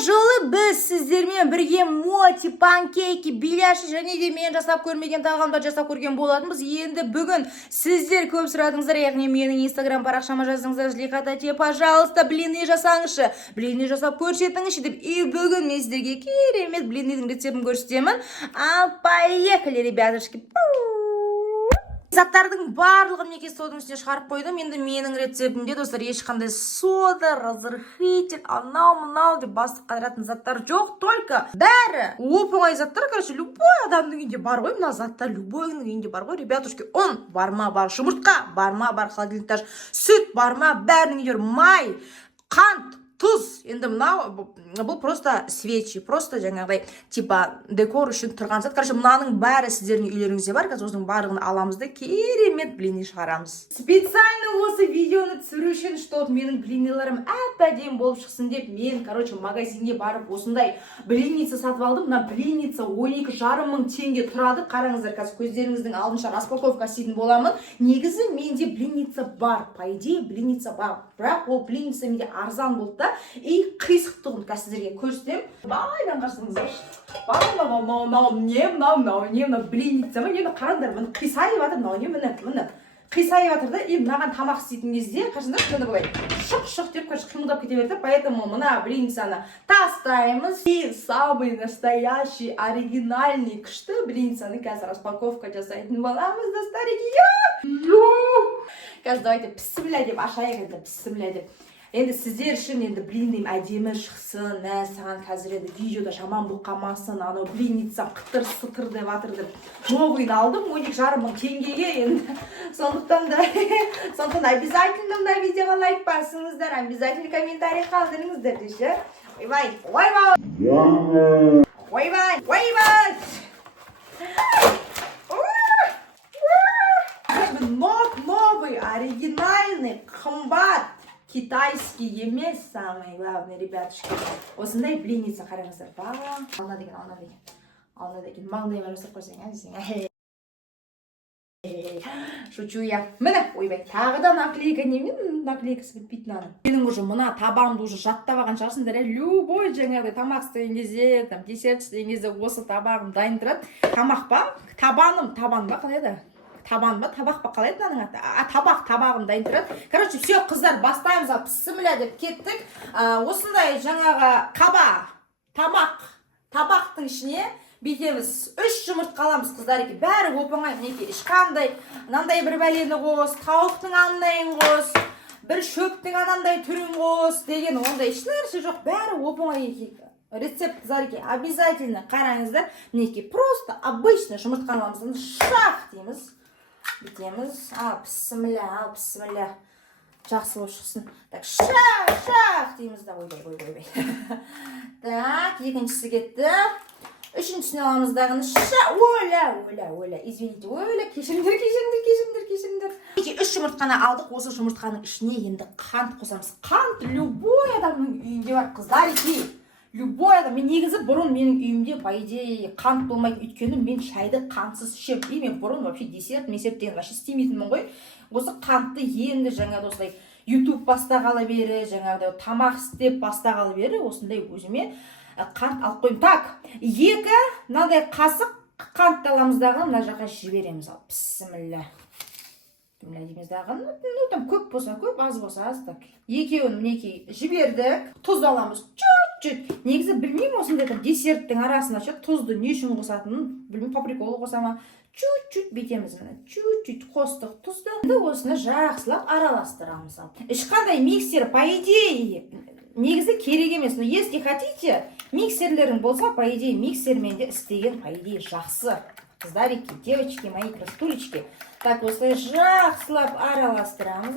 жолы біз сіздермен бірге моти, панкейки, беляши және де мен жасап көрмеген тағамдар жасап көрген болатынбыз. Енді бүгін сіздер көп сұрадыңыздар, яғни менің инстаграм парақшама жаздыңыздар, злихатате, пожалуйста, блины жасаңызшы, блины жасап көрсетіңізші деп. И бүгін мен сіздерге керемет блиннің рецептін көрсетемін. Ал поехали, ребятушки. Заттардың барлығын неке соданың үстіне шығарып қойдым. Енді менің рецептімде, достар, ешқандай сода, разрыхитель, анау-мынау деп бастық қайратын заттар жоқ. Только бәрі оп-оңай заттар. Короче, любой адамның үйінде бар ғой. Мына заттар любойның үйінде бар ғой. Ребятушки, ұн бар ма бар, жұмыртқа бар ма бар, холодильникта сүт бар ма, бәрінің үйінде май, қант, тұз. Енді мынау бұл просто свечи, просто жаңағыдай типа декор үшін тұрған зат. Короче, мынаның бәрі сіздердің үйлеріңізде бар. Қазір осының барлығын аламыз да керемет блины шығарамыз. Специально осы видеоны түсіру үшін, чтобы менің блиниларым әп-әдемі болып шықсын деп, мен, короче, магазинге барып осындай блинница сатып алдым. Мына блинница 12,5 мың теңге тұрады. Қараңыздар, қазір көздеріңіздің алдынша распаковка істейтін боламын. Негізі менде блинница бар. По идее, блинница бар. Бірақ ол блинница менде арзан болды да. И қисықтығын сіздерге көрсетем. Байдан қарсыңыздар. Мынау блинница ма? Мені қараңдар, мені қисайып жатыр, мені қисайып жатыр да. И мынаған тамақ істейтін кезде, қарсыңдар, мені былай шық-шық деп қимылдап кете берді. Поэтому мына блинницаны тастаймыз. И самый настоящий, оригинальный күшті блинницаны қазір распаковка жасайтын боламыз, достарики. Қазір давайте пісімля деп ашайық, енді пісімля деп. Енді сіздер үшін енді блиннің әдемі шықсын, саған қазір енді видеода жаман бұққамасын, анау блинница қытыр-сытыр деп атыр деп новыйын алдым 12,5 мың теңгеге. Енді сондықтан обязательно мына видеоға лайк басыңыздар, обязательно комментарий қалдырыңыздар деші. Ойбай, ойбай, ойбай, ойбай. Новый, оригинальный, қымбат. Китайский емес, самый главный, ребятушки. Осындай блинница қараңыздар. Ална деген. Маңдайыма жасап қойсаң, шучу я. Міне, ойбай, тағы да наклейка немен, наклейкасы бітпейтін аны. Менің уже мына табамды уже жаттап алған шығарсыңдар. Любой жаңағыдай тамақ істеген кезде, десерт істеген кезде осы табағым дайын тұрады. Тамақ па? Табан ба, қалай еді? Табан ба, табақ па, қалай еді мынаның аты? Табағым дайын тұрады. Короче, все, қыздар, бастаймыз, пісімля деп кеттік. Осындай жаңағы табақтың ішіне бетеміз 3 жұмыртқа аламыз, қыздар екен. Бәрі оп-оңай, мінекей, ешқандай мынандай бір бәлені қос, тауықтың андайын қос, бір шөптің анандай түрін қос деген ондай ешнәрсе жоқ. Бәрі оп-оңай екен. Рецепт, қыздар екен, обязательно қараңыздар. Мінекей, просто обычно жұмыртқа аламыз, шах дейміз. Бітеміз, пісімля. Жақсы болып шықсын. Так, шах дейміз да, ойбай. Так, екіншісі кетті. Үшіншісіне аламыз дағыны, оля, извините, кешіріңдер. 3 жұмыртқаны алдық, осы жұмыртқаның ішіне енді қант қосамыз. Қант любой адамның үйінде бар, қыздар екен. Любой адам, мен негізі бұрын менің үйімде по идее қант болмайды, өйткені мен шайды қантсыз ішем. И мен бұрын вообще десерт деген вообще істемейтінмін ғой. Осы қантты енді жаңа осылай YouTube бастағалы бері, жаңағыдай тамақ істеп бастағалы бері осындай өзіме қант алып қойым. Так, 2 мынадай қасық қант аламыздағы мына жаққа жібереміз. Ал пісімля. Көп болса көп, аз болса аз. Так, екеуін мінекей жібердік. Тұз аламыз. Негізі білмеймін осындай десерттің арасына тұзды не үшін қосатынын, білмеймін, по приколу қосама. Чуть-чуть бетеміз, чуть-чуть қостық тұзды. Осыны жақсылап араластырамыз. Ешқандай миксер, по идее, негізі керек емес. Но если хотите, миксерлерің болса, по идее, миксермен де істеген, по идее, жақсы. Қыздарики, девочки, мои красотулечки. Так, осылай жақсылап араластырамыз.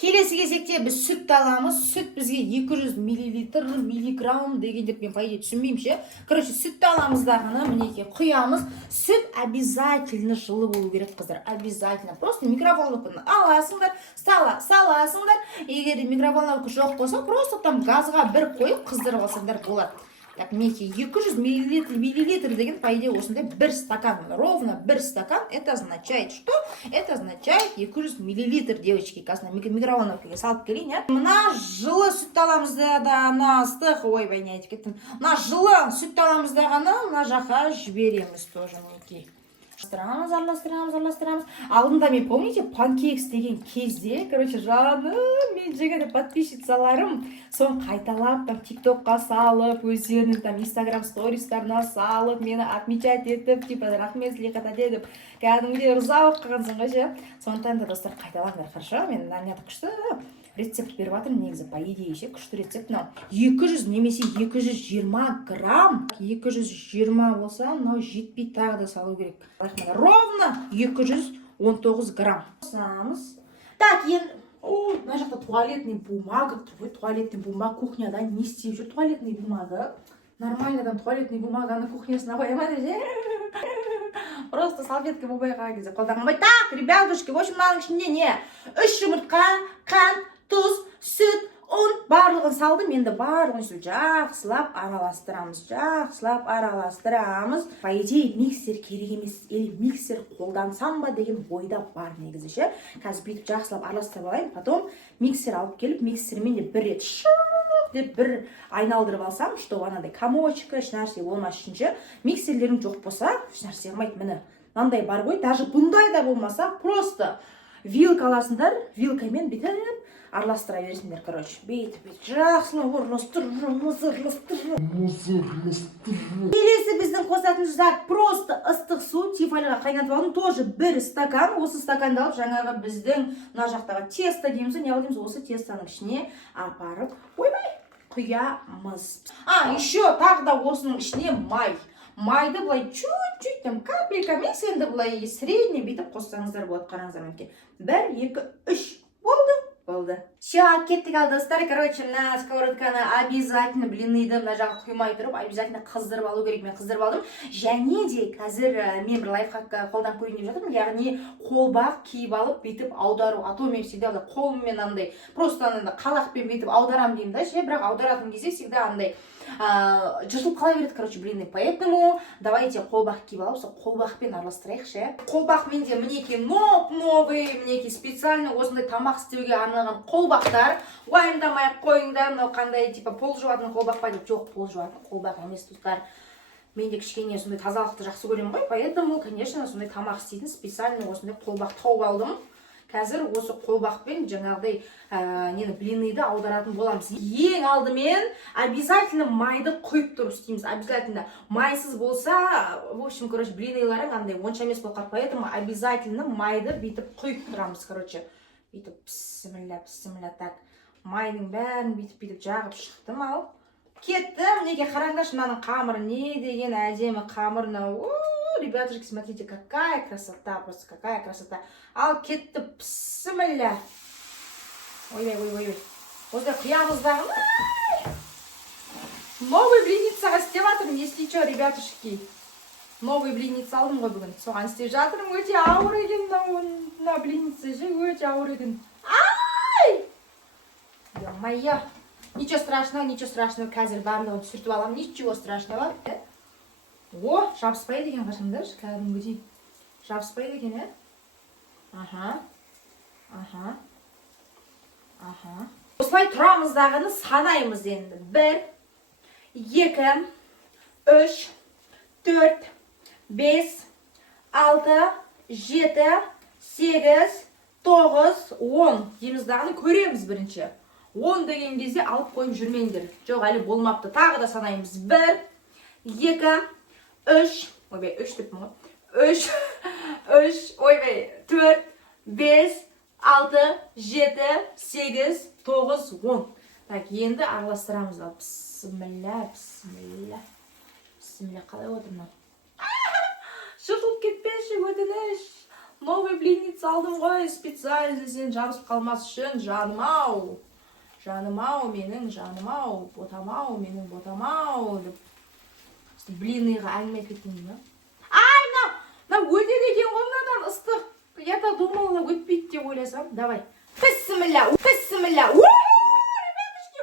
Келесі кезекте біз сүт аламыз. Сүт бізге 200 миллиграмм деген деп мен пайда түсінбеймін ше. Короче, сүтті аламыз дағыны, мінекей құямыз. Сүт обязательно жылы болу керек, қыздар. Обязательно. Просто микроволновканы аласыңдар, саласыңдар. Егер микроволновка жоқ болса, просто там газға бір қойып қыздырып алсаңдар болады. Так, мінекей 200 миллилитр деген, по идее, осындай бір стакан, ровно бір стакан. Это означает что? Это означает 200 миллилитр, девочки. Қазір микроволновкаға салып келейін, иә. Мына жылы сүт аламыз да, ана ыстық, ойбай, не айтып кеттім. Мына жылы сүт аламыз да ғана, мына жаққа жібереміз тоже, мінекей. Араластырамыз. Алдында мен, помните, панкейкс деген кезде, короче, жаным, мен жеген подписчицаларым соны қайталап, там, тиктокқа салып, өздерінің там инстаграм стористарына салып, мені отмечать етіп, типа, рахмет злиқата дедіп, кәдімгідей ырза болып қалғансың ғой, ше. Сондықтан да достар, қайталаңдар, хорошо? Мен наняты күшті рецепт беріп жатырмын, негізі, по идее, ше, күшті рецепт. Мынау 200 немесе 220 грамм, 220 болса, мынау жетпей тағы да салу керек. Ровно 219 грамм. Қосамыз. Так, енді, мына жақта туалетный бумага, кухняда не істеп жүр, туалетный бумага. Нормально там туалетный бумаганы кухнясына қоямады, же? Просто салфетка болмай қалған кезде қолданбай. Так, ребятушки, в общем, мынаның ішінде не? 3 жұмыртқа, қант, тұз, сүт, ұн барлығын салдым. Енді барлығын жақсылап араластырамыз. По идее, миксер керек емес, или миксер қолдансам ба деген ойда бар негізі, ше. Қазір бүйтіп жақсылап араластырып алайын, потом миксер алып келіп, миксермен де бір рет деп бір айналдырып алсам, чтобы анандай комочка, ешнәрсе болмас үшінші. Миксерлерің жоқ болса, ешнәрсе қылмайды. Міне, мынандай бар ғой, даже бұндай да болмаса, просто вилка аласыңдар, вилкамен бүйтіп араластыра бересіңдер, короче. Бүйтіп, жақсылап араластырып. Келесі біздің қосатын зат просто ыстық су, тефальға қайнатып алдым, тоже бір стакан. Осы стаканды алып, жаңағы біздің мына жақтағы тесто дейміз, не алдымыз, осы тестоның ішіне апарып, ойбай, құямыз. Еще тағы да осының ішіне май. Майды бұлай чуть-чуть, там капелькамен, енді бұлай средний бүйтіп қоссаңыздар болады, қараңыздар мінекей. 1, 2, 3 болды. Все, кеттік ал достар. Короче, мына сковородканы обязательно блиныйды мына жағы құймай тұрып, обязательно қыздырып алу керек. Мен қыздырып алдым. Және де қазір мен бір лайфхак қолдан көрейін деп жатырмын. Яғни қолбақ киіп алып, бүйтіп аудару. А то мен всегда қолыммен андай, просто андай қалақпен бүйтіп аударам деймін да, ше, бірақ аударатын кезде всегда андай жыртылып қала береді, короче, блины. Поэтому давайте қолбақ киіп алып, сол қолбақпен араластырайық, ше. Қолбақ менде мінекей новый, мінекей специально осындай тамақ істеуге арналған қолбақтар. Уайымдамай қойыңдар, мынау қандай типа пол жуатын қолбақ па деп. Жоқ, пол жуатын қолбақ емес, достар. Мен де кішкене сондай тазалықты жақсы көремін ғой, поэтому, конечно, сондай тамақ істейтін специально осындай қолбақ тауып алдым. Қазір осы қолбақпен жаңағыдай нені блиныйды аударатын боламыз. Ең алдымен обязательно майды құйып тұрып істейміз. Обязательно майсыз болса, в общем, короче, блиныйларың андай онша емес болып қалады. Поэтому обязательно майды бүйтіп құйып тұрамыз, короче. Бүйтіп пісімілі, так. Майдың бәрін бүйтіп жағып шықтым ал. Кеттім, неге қараңдаршы, мынаның қамыры не деген әдемі қамырына. Ребятушки, смотрите, какая красота, просто какая красота. Ал кетті, пісімілі. Ой. Осылай құямыздағы. Новый блинницаға істеп жатырмын, если что, ребятушки. Новый блинница алдым ғой бүгін. Соған істеп жатырмын, өте ауыр екен, мына блинница же, өте ауыр екен. Ай! Ё-моё. Ничего страшного, қазір барлығын түсіртіп алам, ничего страшного. О, жабыспайды екен қашандаршы, кәдімгідей. Жабыспайды екен, ә? Аха. Осылай тұрамыздағыны санаймыз енді. 1, 2, 3, 4, 5, 6, 7, 8, 9, 10 дейміздағыны көреміз бірінші. 10 деген кезде алып қойып жүрмеңдер. Жоқ, әлі болмапты. Тағы да санаймыз. 1, 2, 3, ойбай, 3 деп мұғы. 3, ойбай, 4, 5, 6, 7, 8, 9, 10. Так, енді араластырамыз. Бісміллә. Қалай отырмын? Жыртылып кетпеші, өтініш. Новый блинница алдым ғой, специально сен жабысып қалмас үшін. Жаным-ау, менің жаным-ау, ботам-ау, менің ботам-ау. Блиныйға әңгіме кеттім деймін. Ай, мына өтеді екен ғой мынадан ыстық. Я-то думала, өтпейді деп ойласам. Давай. Бісміллә. Ребятушки.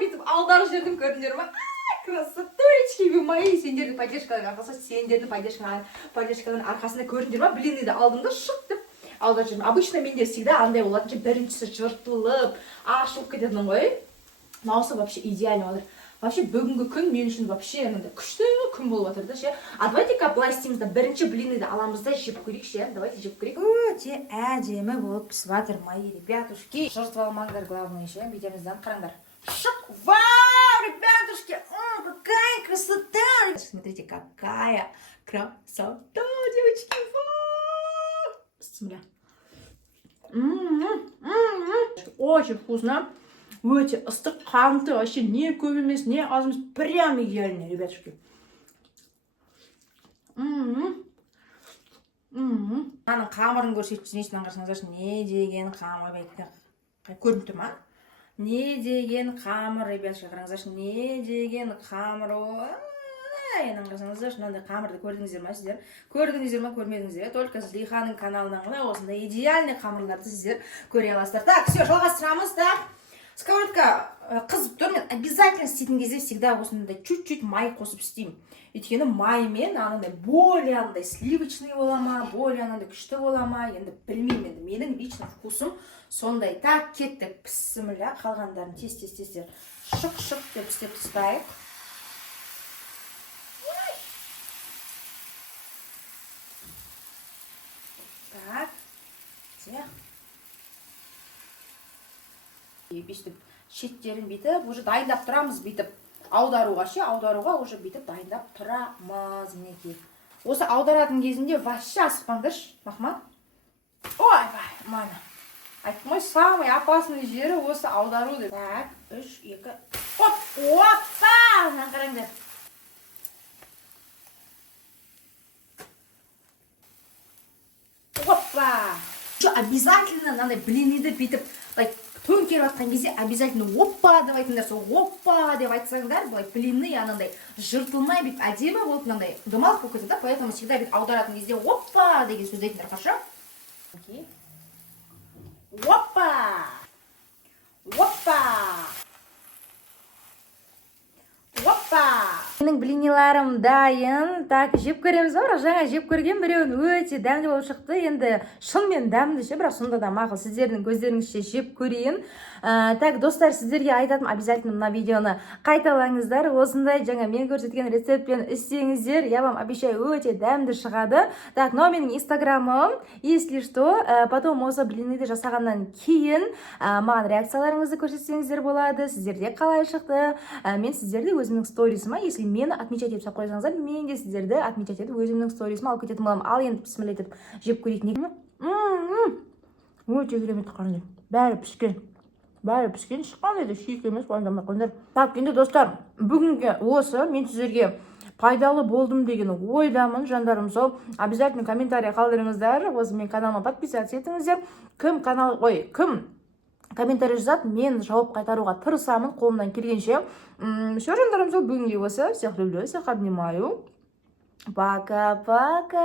бүйтіп алдарып жібердім, көрдіңдер ма? Красотулечки вы мои, сендердің поддержканың арқасында көрдіңдер ма? Блинныйды алдым да шық деп алдарып жүрдім. Обычно менде всегда андай болатын, біріншісі жыртылып, ашылып кететін ғой. Маусы вообще идеально отыр. Вообще бүгінгі күн мен үшін вообще күшті күн болып отыр да ше. А давайте-ка былай істейміз да, бірінші блинныйды аламыз да жеп көрейік ше. Давайте жеп көрейік. Өте әдемі болып пісіп жатыр, мои ребятушки. Жыртып алмаңдар, главное ше. Бүйтемізден қараңдар. Шық! Вау, ребятушки! Какая красота! Смотрите, какая красота, девочки! Смотря. Очень вкусно. Өте ыстық, қанты, вообще не көп емес, не аз емес, прям идеально, ребятушки. Аның қамырын көрсетші, несінен қарсаңыздаршы, не деген қамыр бәйтті. Көрініп тұр ма? Не деген қамыр, ребятушки, қараңыздаршы, не деген қамыр. Енің қарсаңыздаршы, мынандай қамырды көрдіңіздер ма сіздер? Көрдіңіздер ма, көрмедіңіздер? Только Злиханың каналының осындай идеальный қамырларды сіздер көре аласыздар. Так, все, жалғастырамыз, так. Сковородка қызып тұр, мен обязательно істейтін кезде всегда осындай чуть-чуть май қосып істеймін. Өйткені маймен анандай более андай сливочный бола ма, более анандай күшті бола ма, енді білмеймін, енді менің лично вкусым сондай. Так, кеттік, пісімілі, қалғандарын тез-тез-тездер шық-шық деп істеп тастайық. Так, тек. Бүйтіп шеттерін бүйтіп уже дайындап тұрамыз, бүйтіп аударуға ше, аударуға уже бүйтіп дайындап тұрамыз. Мінекей. Осы аударатын кезінде вообще асықпаңдаршы, Махмат. Ой, мана. Айттым ғой, самый опасный жері осы аудару деп. Так, 3, 2, оп, опа! Мына қараңдар. Опа! Обязательно мынандай блинниді бүйтіп, төңкеріп атқан кезде обязательно оппа деп айтыңдар, сол оппа деп айтсаңдар, былай блинный анандай жыртылмай бүйтіп әдемі болып мынандай дымалық болып кетеді, поэтому всегда бүйтіп аударатын кезде оппа деген сөз айтыңдар, қаршы. Оппа! Оппа! Оппа! Менің блинниларым дайын. Так, жеп көреміз ба? Жаңа жеп көрген біреуін өте дәмді болып шықты. Енді шынымен дәмді ше, бірақ сонда да мақұл сіздердің көздеріңізше жеп көрейін. Так, достар, сіздерге айтатым, обязательно мына видеоны қайталаңыздар. Осындай жаңа мен көрсеткен рецептпен істеңіздер. Я вам обещаю, өте дәмді шығады. Так, мынау менің инстаграмым. Если что, потом осы блинниді жасағаннан кейін маған реакцияларыңызды көрсетсеңіздер болады. Сіздерде қалай шықты? Мен сіздерді өзімнің сторисыма, если мені отмечать етіп қойсаңыздар, мен де сіздерді отмечать етіп өзімнің сторисыма алып кететін боламын. Ал енді бісміллә етіп жеп көрейік. Өте керемет қандай. Бәрі пішкен. Бәрі пішкен, шыққан еді, шиік емес, уайымдамай қойыңдар. Так, енді достар, бүгінгі осы мен сіздерге пайдалы болдым деген ойдамын, жандарым. Сол обязательно комментарий қалдырыңыздар. Осы мен каналыма подписаться етіңіздер. Кім комментарий жазады, мен жауап қайтаруға тырысамын қолымнан келгенше. Все, жандарым, сол бүгінгі осы. Всех люблю, всех обнимаю. Пока-пока.